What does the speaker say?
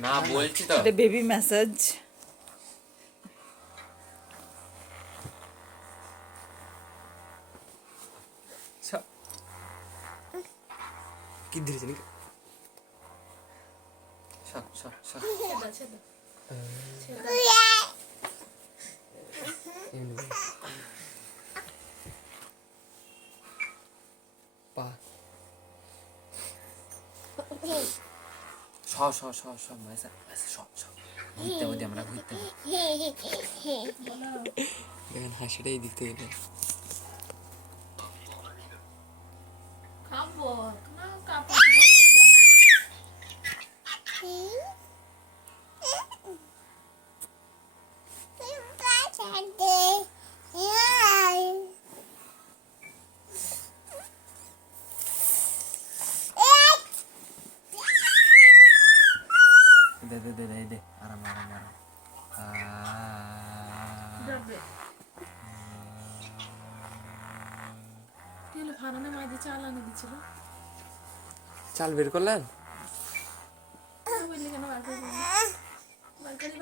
না বলছি তো এটা বেবি ম্যাসাজ। কি দিয়েছে নাকি পা সব মাইসা সব ঘুরতে বলি আমরা ঘুরতে দেখেন হাসিটাই দিতে গেলে দে আরাম চাল বের করলেন কেন